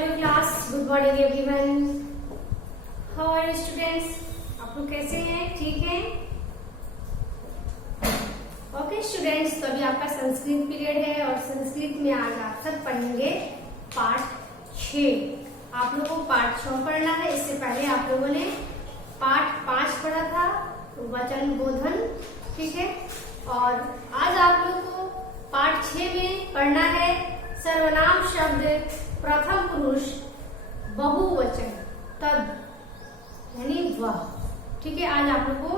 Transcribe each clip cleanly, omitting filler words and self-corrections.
Hello class, good morning everyone. How are you students? आप लोग कैसे हैं? ठीक हैं? ओके स्टूडेंट्स, तो अभी आपका संस्कृत पीरियड है और संस्कृत में आज आप सब पढ़ेंगे पाठ 6। आप लोगों को पाठ 6 पढ़ना है। इससे पहले आप लोगों ने पाठ 5 पढ़ा था, वचन बोधन, ठीक है। और आज आप लोगों को पाठ 6 में पढ़ना है सर्वनाम शब्द प्रथम पुरुष बहुवचन तद, यानी वह, ठीक है। आज आप लोगों को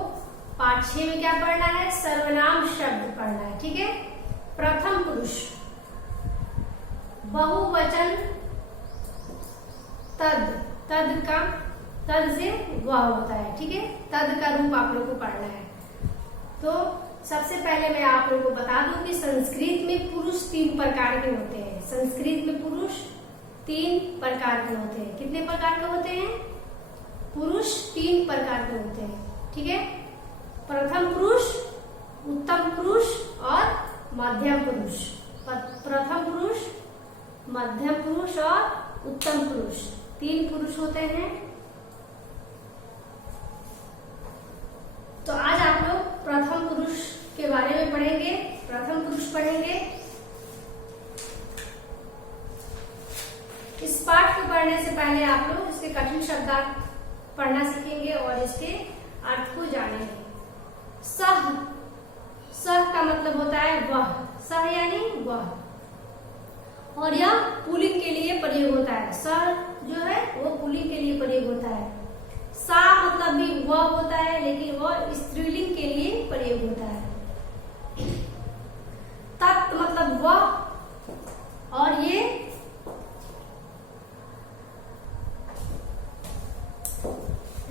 पाठ 6 में क्या पढ़ना है? सर्वनाम शब्द पढ़ना है, ठीक है। प्रथम पुरुष बहुवचन तद, तद से वह होता है, ठीक है। तद का रूप आप लोग को पढ़ना है। तो सबसे पहले मैं आप लोगों को बता दूं कि संस्कृत में पुरुष 3 प्रकार के होते हैं। संस्कृत में पुरुष 3 प्रकार के होते हैं। कितने प्रकार के होते हैं? पुरुष 3 प्रकार के होते हैं, ठीक है। प्रथम पुरुष, उत्तम पुरुष और मध्यम पुरुष। प्रथम पुरुष, मध्यम पुरुष और उत्तम पुरुष, 3 पुरुष होते हैं। तो आज आप लोग प्रथम पुरुष के बारे में पढ़ेंगे। प्रथम पुरुष पढ़ेंगे। इस पाठ को पढ़ने से पहले आप लोग इसके कठिन शब्द पढ़ना सीखेंगे और इसके अर्थ को जानेंगे। सह, सह का मतलब होता है वह, सह यानी वह, और यह पुल्लिंग के लिए प्रयोग होता है। सह जो है वो पुल्लिंग के लिए प्रयोग होता है। सा मतलब भी वह होता है, लेकिन वह स्त्रीलिंग के लिए प्रयोग होता है। तत् मतलब वह, और ये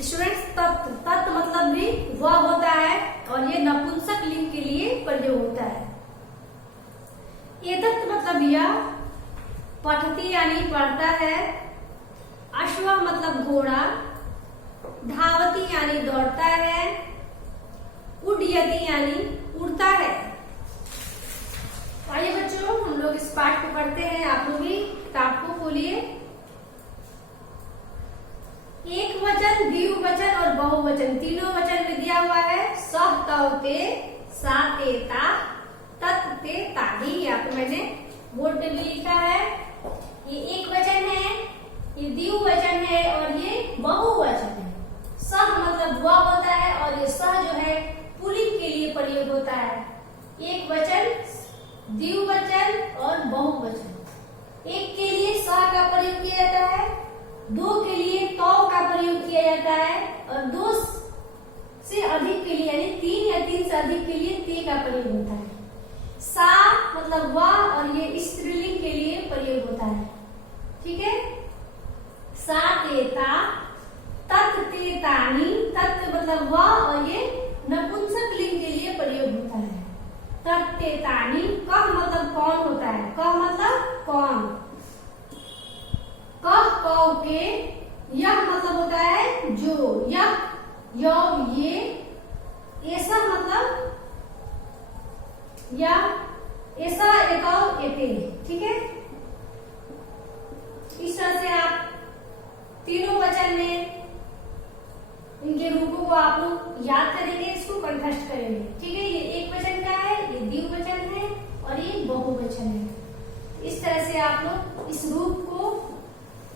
स्टूडेंट्स तत् मतलब भी वह होता है और ये नपुंसक लिंग के लिए प्रयोग होता है। एतत् मतलब यह, पठती यानी पढ़ता है, अश्व मतलब घोड़ा, धावती यानी दौड़ता है, उड्यति यानी उड़ता है। आइए बच्चों, हम लोग इस पाठ को पढ़ते हैं। आप लोग भी किताब को खोलिए। एक वचन, द्विवचन और बहुवचन, तीनों वचन में दिया हुआ है। सह, तव, ते, सा, ते, ता, तत्, ते, तादि। या तो मैंने बोर्ड पे भी लिखा है। ये एक वचन है, ये द्विवचन है और ये बहुवचन है। सह मतलब वह होता है और ये सह जो है पुल्लिंग के लिए प्रयोग होता है। एक वचन, द्विवचन और बहुवचन। एक के लिए सह का प्रयोग किया जाता है, 2 के लिए तौ का प्रयोग किया जाता है और 2 से अधिक के लिए यानी 3 या 3 से अधिक के लिए ते का प्रयोग होता है। सा मतलब वह और ये स्त्रीलिंग के लिए प्रयोग होता है, ठीक है। सा, ते, ता, तत्, ते, तानि। तत् मतलब वह और ये नपुंसक लिंग के लिए प्रयोग होता है। तत्, ते, तानि। कह मतलब कौन होता है, कह मतलब कौन। कह, कौ, के। यह मतलब होता है जो, यह, यौ, ये। ऐसा मतलब यह, ऐसा, एकौ, एते, ठीक है। इस तरह से आप तीनों वचन में इनके रूपों को आप लोग याद करेंगे, इसको कंठस्थ करेंगे, ठीक है। ये एक वचन का है, ये द्विवचन है और ये बहुवचन है। इस तरह से आप लोग इस रूप को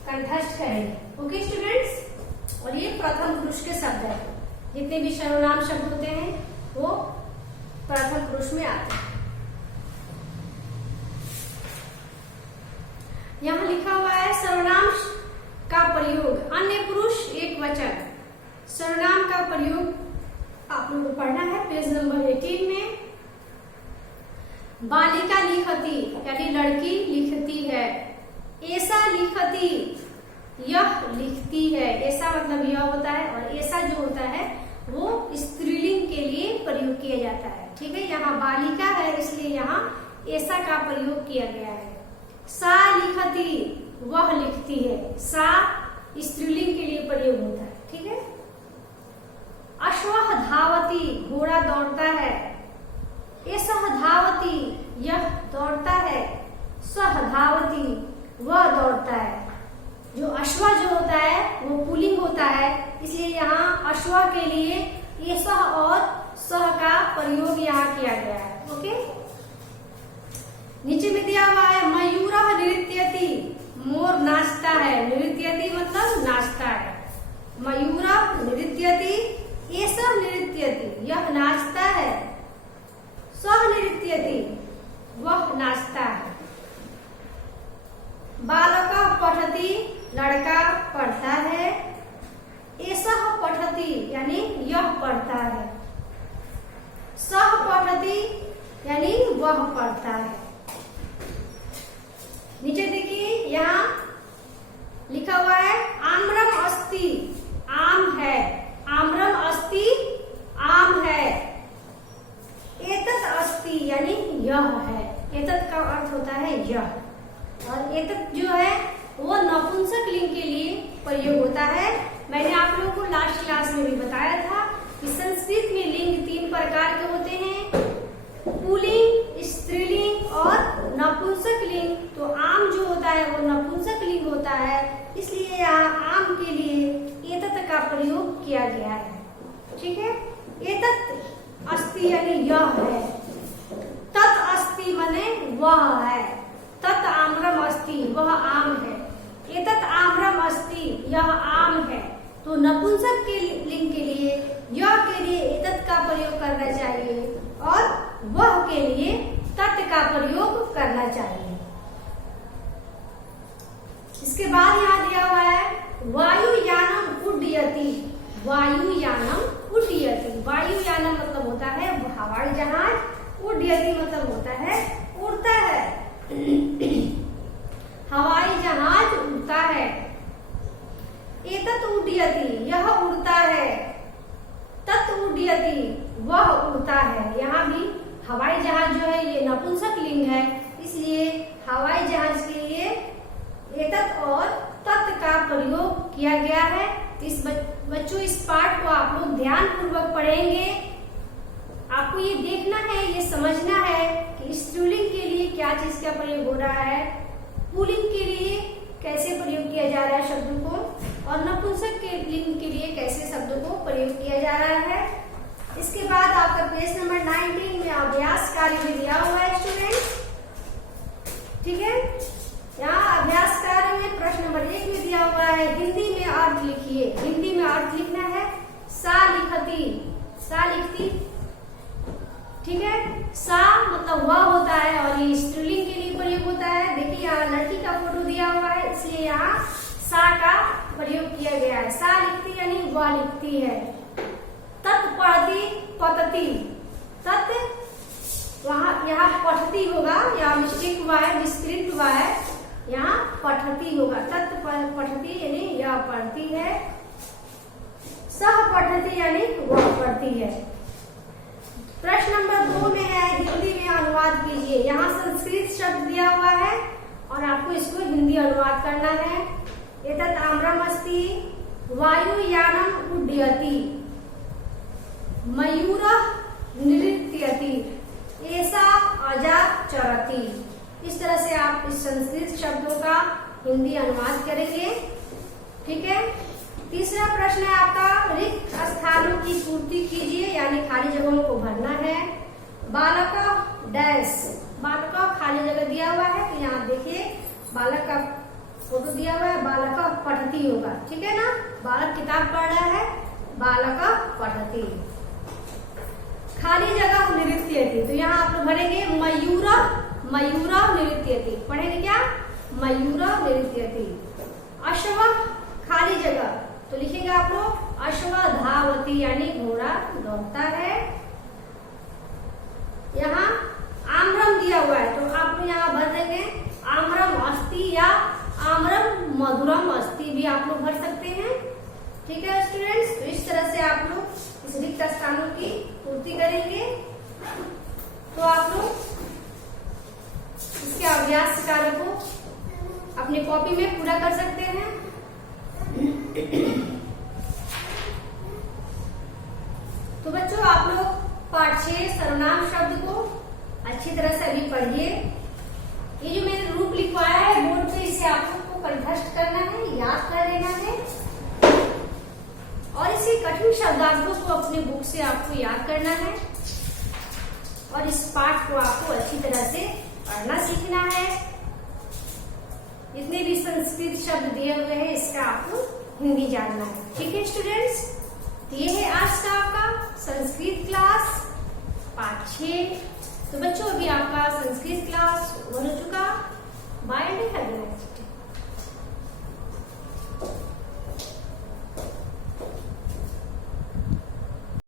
कंठस्थ करेंगे। ओके स्टूडेंट्स, और ये प्रथम पुरुष के शब्द है। जितने भी सर्वनाम शब्द होते हैं वो प्रथम पुरुष में आते हैं। यहाँ लिखा हुआ है सर्वनाम का प्रयोग, अन्य पुरुष एक वचन। सर्वनाम का प्रयोग आप लोगों को पढ़ना है पेज नंबर 18 में। बालिका लिखती यानी लड़की लिखती है। ऐसा लिखती, यह लिखती है। ऐसा मतलब यह होता है और ऐसा जो होता है वो स्त्रीलिंग के लिए प्रयोग किया जाता है, ठीक है। यहाँ बालिका है इसलिए यहाँ ऐसा का प्रयोग किया गया है। सा लिखती, वह लिखती है। सा स्त्रीलिंग के लिए प्रयोग होता है, ठीक है। अश्वः धावती, घोड़ा दौड़ता है। एषः धावती, यह दौड़ता है। सह धावती, वह दौड़ता है। जो अश्वा जो होता है वो पुल्लिंग होता है, इसलिए यहाँ अश्वा के लिए एषः और सः का प्रयोग यहाँ किया गया है। ओके, नीचे में दिया हुआ है मयूरः नृत्यति, मोर नाचता है। नृत्यति मतलब नाचता है। मयूरः नृत्यति, एषः नृत्यति, यह नाचता है। सः नृत्यति, वह नाचता है। बालकः पठति, लड़का पढ़ता है। एषः पठति यानी यह पढ़ता है। सः पठति यानी वह पढ़ता है। नीचे देखिए यहाँ लिखा हुआ है आम्रम अस्ति, आम है। आम्रम अस्ति, आम है। एतत् अस्ति यानी यह है। एतत् का अर्थ होता है यह, और एतत् जो है वो नपुंसक लिंग के लिए प्रयोग होता है। मैंने आप लोगों को लास्ट क्लास में भी बताया था कि संस्कृत में लिंग 3 प्रकार के होते हैं, पुल्लिंग, स्त्रीलिंग और नपुंसक लिंग। तो आम जो होता है वो नपुंसक लिंग होता है, इसलिए यहाँ आम के लिए एतत् का प्रयोग किया गया है। ठीक है, एतत् अस्ति यानी यह है। तत् अस्ति माने वह है। तत् आम्रम अस्ति, वह आम है। एतत् आम्रम अस्ति, यह आम है। तो नपुंसक के लिंग के लिए यह के लिए एतत् का प्रयोग करना चाहिए और वह के लिए तत् का प्रयोग करना चाहिए। इसके बाद यहाँ दिया हुआ है वायुयानम उड्डयति। वायुयानम उड्डयति, वायुयानम मतलब होता है हवाई जहाज, उड्डयति मतलब होता है उड़ता है। हवाई जहाज उड़ता है। एतत् उड्डयति, यह उड़ता है। तत् उड्डयति, वह उड़ता है। यहाँ भी हवाई जहाज जो है ये नपुंसक लिंग है, इसलिए हवाई जहाज के लिए एतत् और तत् का प्रयोग किया गया है। इस बच्चों इस पाठ को आप लोग ध्यान पूर्वक पढ़ेंगे। आपको ये देखना है, ये समझना है कि स्त्रीलिंग के लिए क्या चीज का प्रयोग हो रहा है, पुल्लिंग के लिए कैसे प्रयोग किया जा रहा है शब्दों को, और नपुंसक के लिंग के लिए कैसे शब्दों को प्रयोग किया जा रहा है। इसके बाद आपका पेज नंबर 19 में अभ्यास कार्य भी दिया हुआ है स्टूडेंट। ठीक है, यहाँ अभ्यास कार्य में प्रश्न नंबर 1 में दिया हुआ है हिंदी में अर्थ लिखिए। हिंदी में अर्थ लिखना है सा लिखती, सा लिखती। ठीक है, सा मतलब वह होता है और ये स्त्रीलिंग के लिए प्रयोग होता है। देखिए यहाँ लड़की का फोटो दिया हुआ है, इसलिए यहाँ सा का प्रयोग किया गया है। सा लिखती यानी वह लिखती है। तत् पढ़ती, पतती। तत् वहाँ यहाँ पठती होगा, यहाँ मिस्टेक हुआ है, मिसप्रिंट हुआ है, यहाँ पठती होगा। तत् पठती यानी यह पढ़ती है। सह पठती यानी वह पढ़ती है। प्रश्न नंबर 2 में है हिंदी में अनुवाद कीजिए। यहाँ संस्कृत शब्द दिया हुआ है और आपको इसको हिंदी अनुवाद करना है। एतत् आम्रम अस्ति, वायुयानम उड्डयति, मयूरः नृत्यति, एषा अजा चरति। इस तरह से आप इस संस्कृत शब्दों का हिंदी अनुवाद करेंगे। ठीक है, तीसरा प्रश्न है आपका रिक्त स्थानों की पूर्ति कीजिए, यानी खाली जगहों को भरना है। बालक डैश, बालक खाली जगह दिया हुआ है, तो यहाँ देखिए बालक का फोटो दिया हुआ है। बालक पठती होगा, ठीक है ना, बालक किताब पढ़ रहा है, बालक पठती। खाली जगह नृत्यति, तो यहाँ आप लोग भरेंगे मयूरः, मयूरः नृत्यति। पढ़ेंगे क्या, मयूरः नृत्यति। अश्व खाली जगह, तो लिखेंगे आप लोग अश्व धावती यानी घोड़ा दौड़ता है। यहाँ आम्रम दिया हुआ है, तो आप लोग यहाँ भर देंगे आम्रम अस्ति या आम्रम मधुरम अस्ति भी आप लोग भर सकते हैं। ठीक है स्टूडेंट्स, तो इस तरह से आप लोग इस रिक्त स्थानों की पूर्ति करेंगे। तो आप लोग इसके अभ्यास कार्य को अपनी कॉपी में पूरा कर सकते हैं। तो बच्चों आप लोग पाठ 6 सर्वनाम शब्द को अच्छी तरह से अभी पढ़िए। ये जो मैंने रूप लिखवाया है बोर्ड पे, इसे आप लोग को कंठस्थ करना है, याद शब्दार्थों को अपने बुक से आपको याद करना है और इस पाठ को आपको अच्छी तरह से पढ़ना सीखना है। जितने भी संस्कृत शब्द दिए हुए हैं इसका आपको हिंदी जानना है। ठीक है स्टूडेंट्स, ये है आज का आपका संस्कृत क्लास पाठ 6। तो बच्चों अभी आपका संस्कृत